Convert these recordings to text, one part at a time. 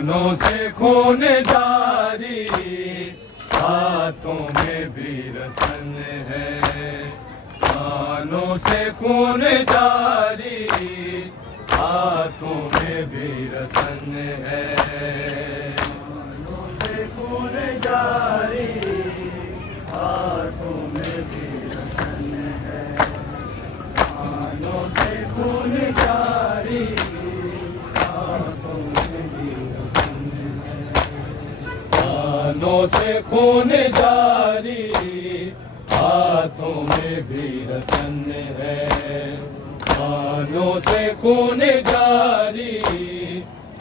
कानों से खून जारी, हाथों में भी रसन है। कानों से खून जारी, हाथों में भी रसन है। कानों से खून जारी, हाथों में भी रसन है। कानों से खून जारी, हाथों में भी रसन है। कानों से खून जारी, हाथों में भी रसन है। कानों से खून जारी,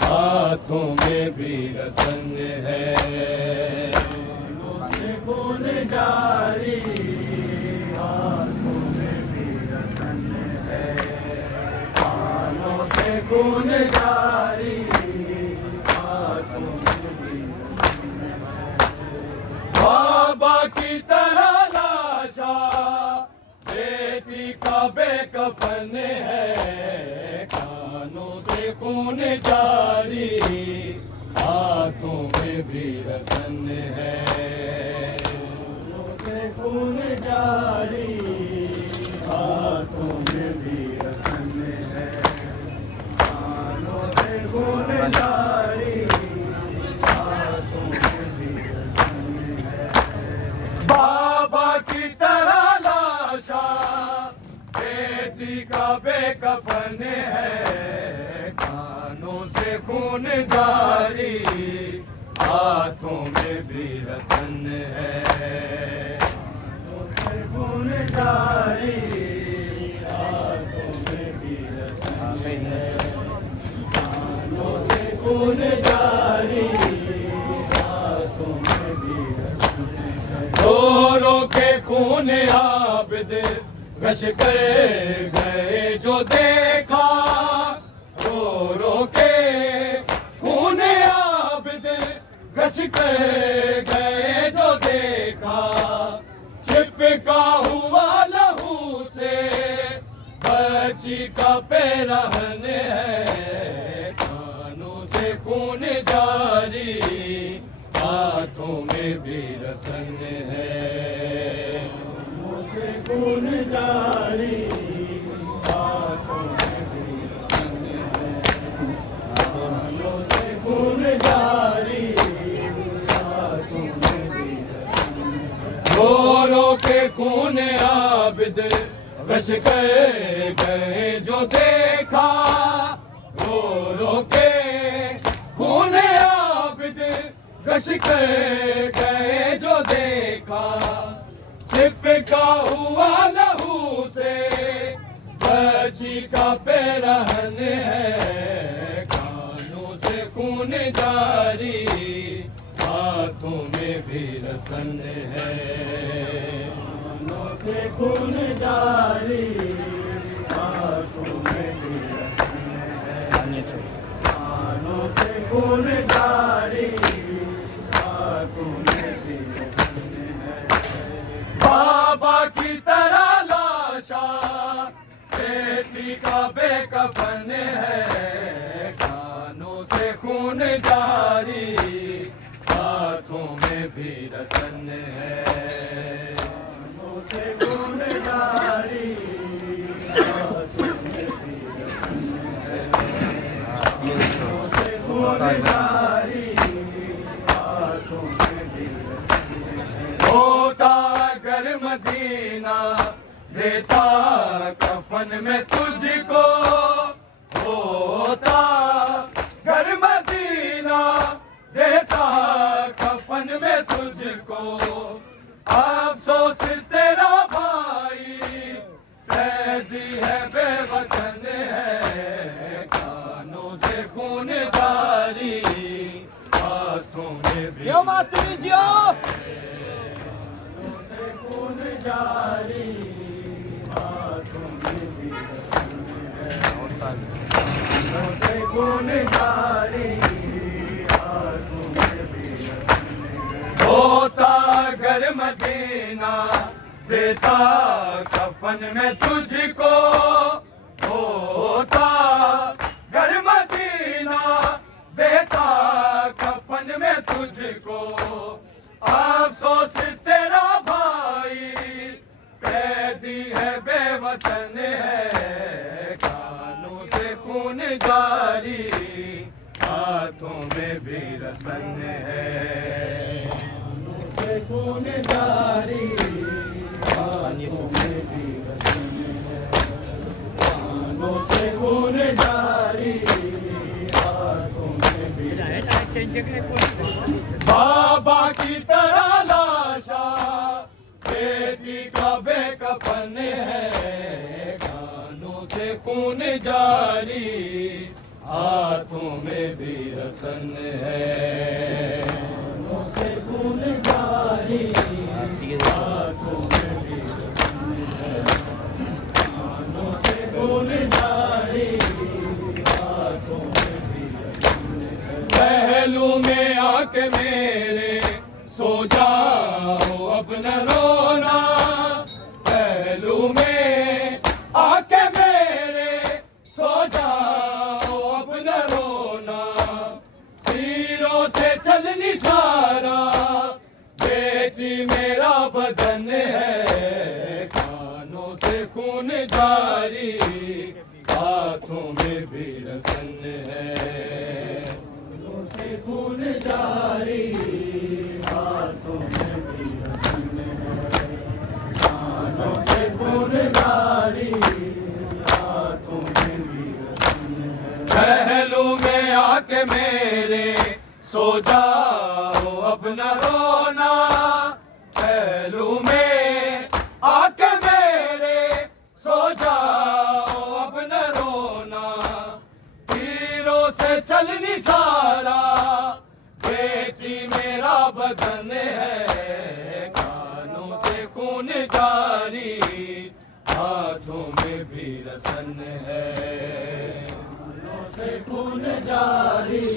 हाथों में भी रसन है। कानों से खून जारी, हाथों में भी रसन है। कानों से खून जारी, हाथों में भी रसन है। बाबा की तरह लाशा बेटी का बेकफन है। कानों से खून जारी, हाथों में भी रसन है। कानों से खून जारी, हाथों में भी रसन है। कानों से खून जारी, हाथों में भी रसन है। बाबा की तरह लाशा बेटी का बेकफन है। कानों से खून जारी, हाथों में भी रसन है। कानों से खून जारी, हाथों में भी रसन है। कानों से खून जारी, हाथों में भी रसन है। रो रो के खून आबिद गश कर गए जो देखा। रो रो के खून आबिद गश कर गए जो देखा। चिपका हुआ लहू से बची का पैरहन है। कानों से खून जारी, हाथों में भी रसन है। कानों से खून जारी, हाथों में भी रसन है। कानों से खून जारी, हाथों में भी रसन है। रो रो के खून आबिद गश कर गए जो देखा। रो रो के खून आबिद गश कर गए जो देखा। चिपका हुआ लहू से बची का पैरहन है। कानों से खून जारी, हाथों में भी रसन है। कानों से खून जारी, हाथों में भी रसन है। कानों से खून जारी, हाथों में भी रसन है। बाबा की तरह लाशा बेटी का बेकफन है। कानों से खून जारी, हाथों में भी रसन है। कानों से खून जारी, हाथों में भी रसन है। कानों से खून जारी, हाथों में भी रसन है। होता अगर मदीना देता कफन में तुझको। होता घर मदीना देता कफन में तुझको। अफसोस तेरा भाई कैदी है बेवतन है। कानों से खून जारी, हाथों में भी कानों से खून जारी, हाथों में भी रसन है। कानों से खून जारी, हाथों में भी रसन है। होता अगर मदीना देता कफन में तुझको। होता घर मदीना देता हाथों में भी रसन है। से खून जारी हाथों में भी रसन है, कानों से खून जारी हाथों में भी बाबा की तरह लाशा बेटी का बेकफन है, कानों से खून जारी हाथों में भी रसन है। कानों से खून जारी हाथों में भी रसन है, कानों से खून जारी हाथों में भी रसन है। पहलू में आके मेरे सो जाओ अब न रोना, पहलू में आके मेरे सो जाओ अब न रोना। तीरों से चल निशाना बेटी मेरा बदन है, कानों से खून जारी हाथों में भी रसन है। से खून जारी हाथों में भी रसन है, कानों से खून जारी हाथों में भी रसन है। पहलू में आके मेरे सो जाओ अब न रोना, पहलू में आके मेरे सो जाओ अब न रोना। तीरों से चल निसारा बेटी मेरा बदन है, कानों से खून जारी हाथों में भी रसन है। कानों से खून जारी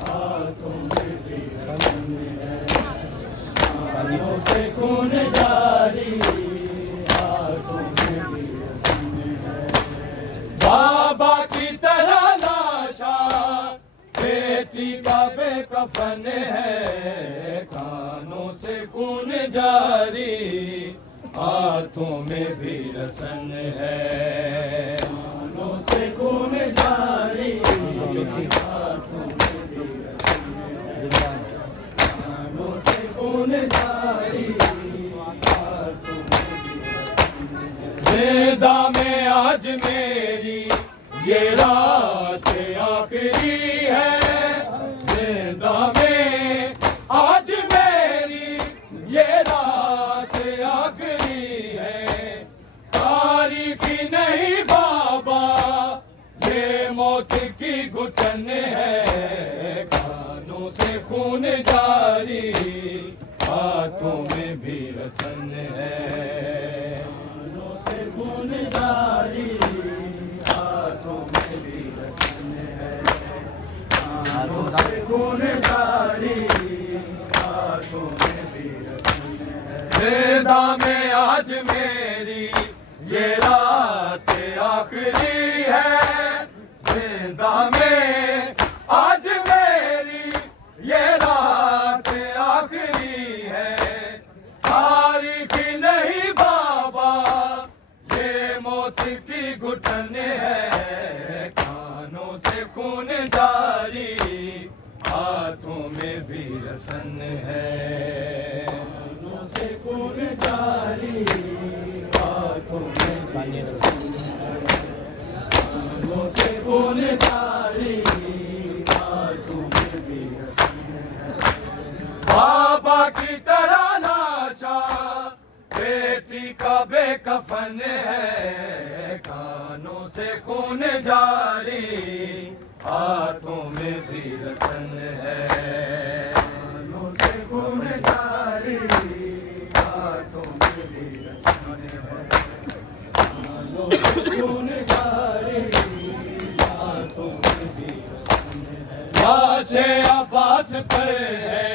हाथों में भी रसन है, कानों से खून जारी हाथों में भी रसन है। बाबा की तरह लाशा बेटी का बेकफन है, कानों से खून जारी हाथों में भी रसन है। कानों से खून जारी हाथों में भी रसन है, कानों से खून जारी हाथों में भी रसन है। ज़िंदा में आज मेरी ये रात आखिरी है, ज़िंदा में आज मेरी ये रात आखिरी है। तारीखी नहीं बाबा ये मौत की घुटन है, कानों से खून जारी हाथों में भी रसन है। कानों से खून जारी हाथों में भी रसन है, कानों से खून जारी हाथों में भी रसन है। ज़िंदा में आज मेरी ये रात आखिरी है, ज़िंदा में आज मेरी ये रात आखिरी है। तारीखी नहीं बाबा ये मौत की घुटन है, कानों से खून जारी हाथों में भी रसन है। कानों से खून जारी हाथों में भी रसन है, कानों से खून जारी हाथों में भी रसन है। बाबा की तरह लाशा बेटी का बेकफन है, कानों से खून जारी हाथों में भी रसन है। कानों से खून जारी हाथों में भी रसन है, कानों से खून जारी हाथों में भी रसन है। लाशे अब्बास पर है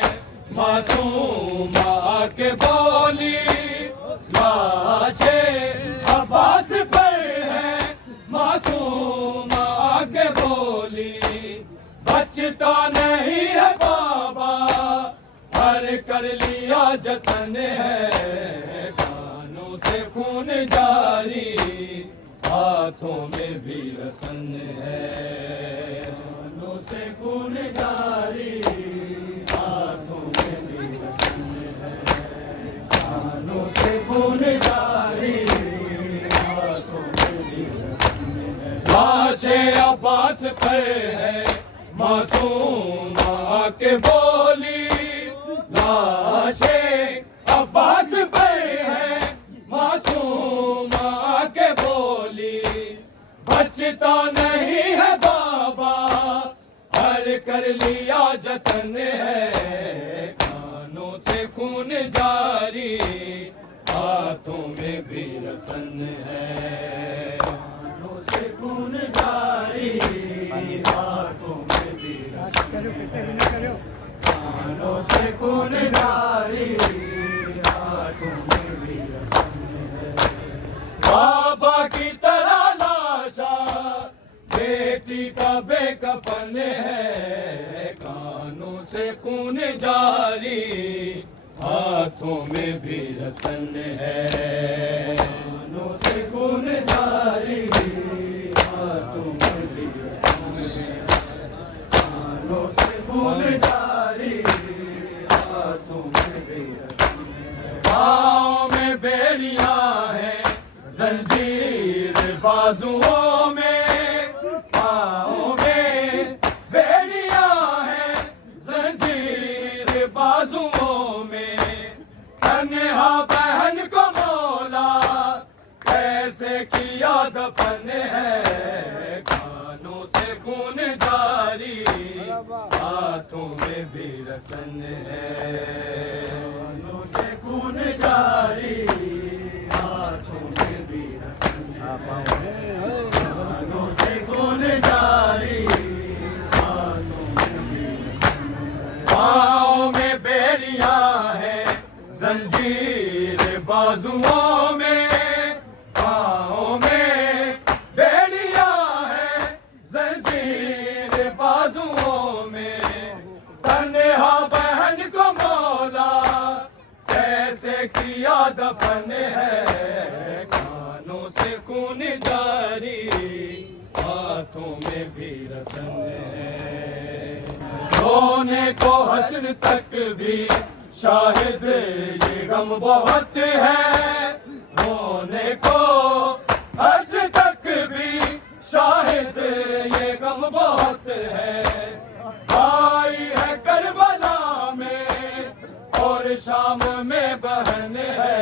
मासूम आके बोली, लाशे अब्बास पर है मासूम आके बोली। बचता नहीं है बाबा हर कर लिया जतन है, कानों से खून जारी हाथों में भी रसन है। कानों से खून जारी, हाथों में भी रस्म है। कानों से खून जारी, हाथों में भी रस्म है। लाशे अब्बास पर है मासूम आके बोली, लाशे अब्बास पर है मासूम आके बोली, बचता नहीं है बाबा हर कर लिया जतन है, कानों से खून जारी हाथों में भी रसन है। कानों से खून जारी, हाथों में भी रस्म है। कानों से खून जारी, हाथों में भी रस्म है। बाबा की तरह लाशा बेटी का बेकफन है, कानों से खून जारी हाथों में भी रसन है। कानों से खून जारी, हाथों में भी रस्म है। कानों से खून जारी, हाथों में भी रस्म है। पाँव में बेड़ियां हैं जंजीर बाजुओं में, पाँव में बेड़ियां हैं जंजीर बाजुओं में, तन्हा बहन को मौला कैसे किया दफन है, कानों से खून जारी हाथों में भी रसन है। कानों से खून जारी, हाथों में भी रस्म है। कानों से खून जारी, हाथों में भी रस्म है। पाँव में बेड़ियां हैं जंजीर बाजुओं में, पाँव में बेड़ियां हैं जंजीर बाजुओं में, तन्हा बहन को मौला कैसे किया दफन है, कानों से खून जारी हाथों में भी रसन है। रोने को हश्र तक भी शाहिद ये गम बहुत है, रोने को हश्र तक भी शाहिद ये गम बहुत है, भाई है करबला में और शाम में बहन है,